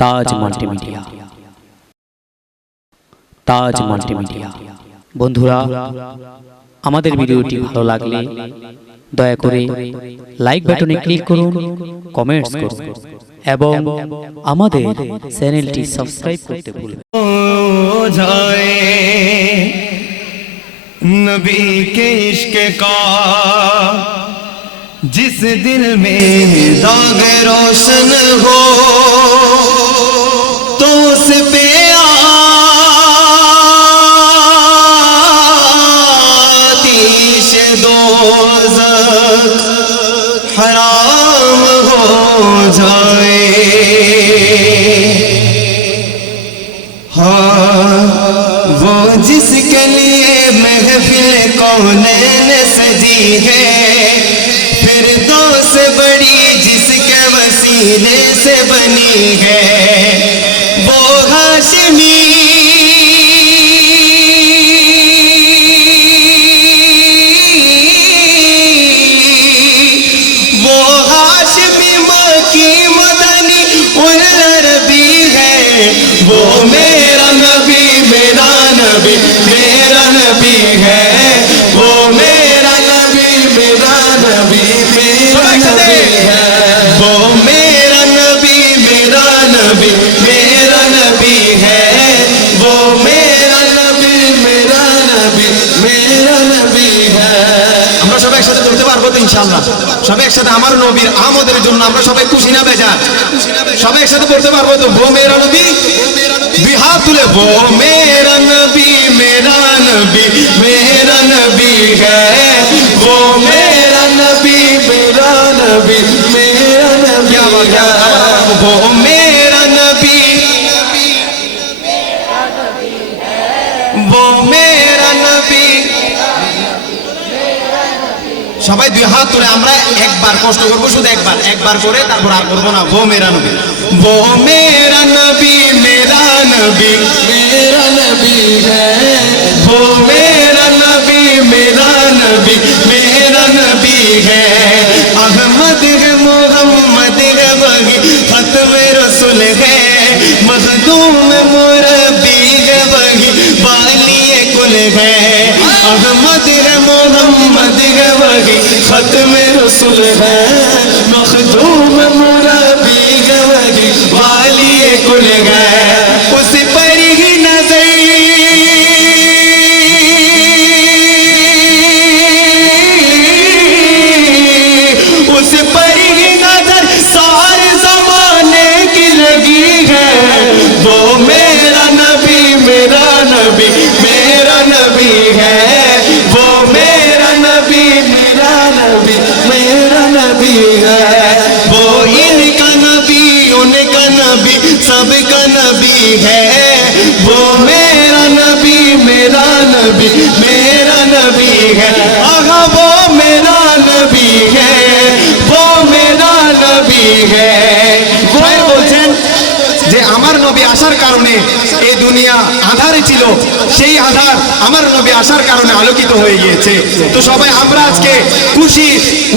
তাজ multimedia. তাজ multimedia. বন্ধুরা, আমাদের ভিডিওটি ভালো লাগলে দয়া করে লাইক বাটনে ক্লিক করুন, কমেন্টস করুন এবং আমাদের চ্যানেলটি সাবস্ক্রাইব করতে ভুলবেন না। नबी के इश्क का जिस दिल में दाग रोशन हो तो उस पे आतिश दोज़ख हराम हो जाए। हाँ, वो जिसके लिए महफिल कौनैन सजी है, फिरदौस बड़ी जिसके वसीले से बनी है, वो हाशिमी मक्की मदनी उन अरबी है, वो मेरा नबी मेरा नबी मेरा नबी है, वो मेरा नबी मेरा नबी मेरा नबी है, वो मेरा नबी मेरा नबी मेरा नबी है, वो मेरा नबी मेरा नबी मेरा नबी है। আমরা সবাই একসাথে চলতে পারবো তো ইনশাআল্লাহ? সবাই একসাথে আমার নবীর আমদের জন্য আমরা সবাই খুশি না বেজার? সবাই একসাথে পড়তে পারবো তো? वो मेरा नबी, দুই হাত তুলে वो मेरा नबी मेरा नबी मेरा नबी है, वो मेरा नबी मेरा नबी मेरा नबी है, वो मेरा नबी वो मेरा नबी। সবাই দুই হাত তুলে আমরা একবার কষ্ট করবো, শুধু একবার করে তারপর আর করবো না। वो मेरा नबी वो मेरा नबी मेरा नबी मेरा नबी है, वो मेरा नबी मेरा नबी मेरा नबी है, अहमद है मोहम्मद है वही खत्म रसूल है, मखदूम मुरब्बी है वही वाली कुल है, अहमद है मोहम्मद है वही खत्म रसूल है, मखदूम मुरब्बी है वही वाली कुल है, उस पर ही नजर उस पर ही नजर सारे जमाने की लगी है, वो मेरा नबी मेरा नबी मेरा नबी है, वो मेरा नबी मेरा नबी मेरा नबी है, वो इनका नबी उनका नबी सबका नबी है, वो मेरा नबी मेरा नबी मेरा नबी है, आहा वो मेरा नबी है, वो मेरा नबी है। ভাই বলছেন যে আমার নবী আসার কারণে এই দুনিয়া আঁধারে ছিল, সেই আঁধার আমার নবী আসার কারণে আলোকিত হয়ে গিয়েছে। তো সবাই আমরা আজকে খুশি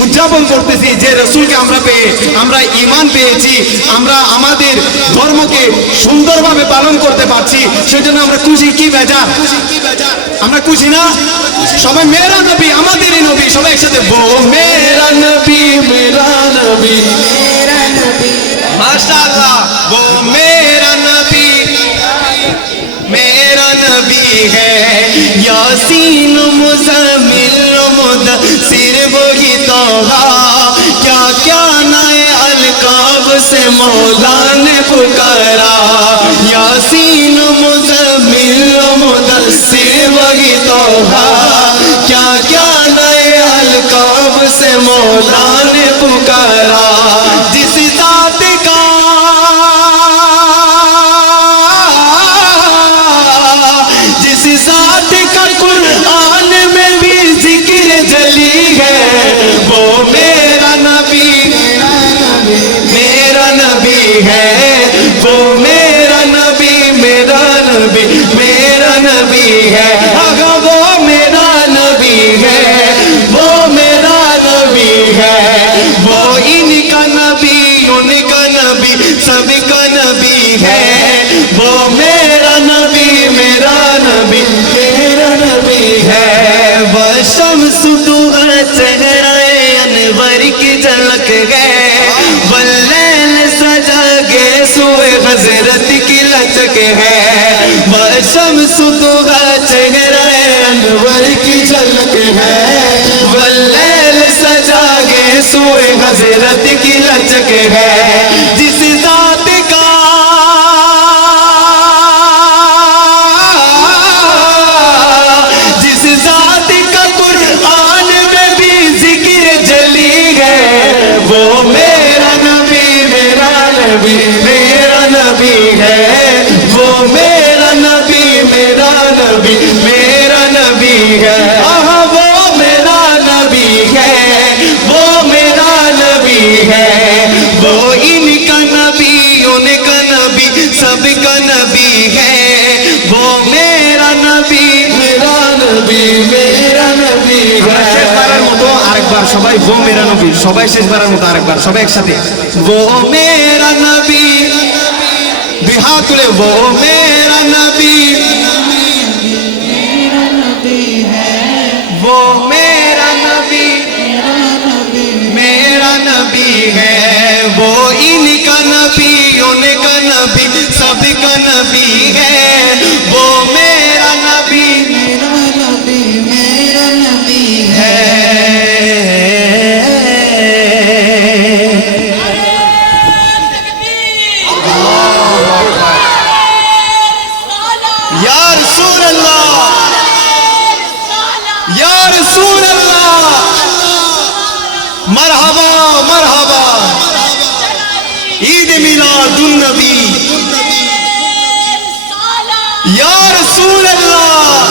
উদযাপন করতেছি যে রাসূলকে আমরা পেয়ে আমরা ঈমান পেয়েছি, আমরা আমাদের ধর্মকে সুন্দরভাবে পালন করতে পারছি, সেজন্য আমরা খুশি কি বেজার? আমরা খুশি না? সবাই মেরা নবী আমাদেরই নবী, সবাই একসাথে वो मेरा नबी मेरा नबी मेरा नबी माशाअल्लाह, वो मेरा नबी मेरा नबी है, यासीन मुज़म्मिल मुद्दसिर वही तौहा, क्या क्या नए अलकाब से मौला ने पुकारा, यासीन मुज़म्मिल मुद्दसिर वही तौहा, क्या क्या नए अलकाब से मौला ने पुकारा, जिस ज़ात का जिस ज़ात का कुरान में भी जिक्र जली है, वो मेरा नबी मेरा नबी है, वो मेरा नबी मेरा नबी मेरा नबी है, अगर वो मेरा नबी है, वो मेरा नबी है, वो इनका नबी उनका नबी सबका नबी है, वो मेरा नबी मेरा नबी मेरा नबी है। वो शम्स दुआ चेहरे अनवर की झलक है, वल्लैल सजा के सोए हजरत की लचक है। वो शम्स दुआ चेहरे अनवर की झलक है, वल्लैल सजा के सोए हजरत की लचक है। जिस जात का जिस जात का कुरान में भी जिक्र जली है, वो मेरा नबी मेरा नबी मेरा नबी है। वो मेरा नबी मेरा नबी मेरा नबी है। वो मेरा नबी है, वो मेरा नबी है। वो इनका नबी उनका नबी सबका नबी है। वो मेरा नबी मेरा नबी मेरा नबी है। শেষবারের মতো আরেকবার সবাই वो मेरा नबी, সবাই শেষবারের মতো আরেকবার সবাই একসাথে। वो मेरा नबी बिहार तुले, वो मेरा नबी वो मेरा नबी मेरा नबी है। वो इनका नबी उनका नबी सबका नबी है। वो मेरा नबी मेरा नबी है। या रसूल अल्लाह या रसूल अल्लाह, मरहबा मरहबा। ईद मिलादुन नबी या रसूल अल्लाह।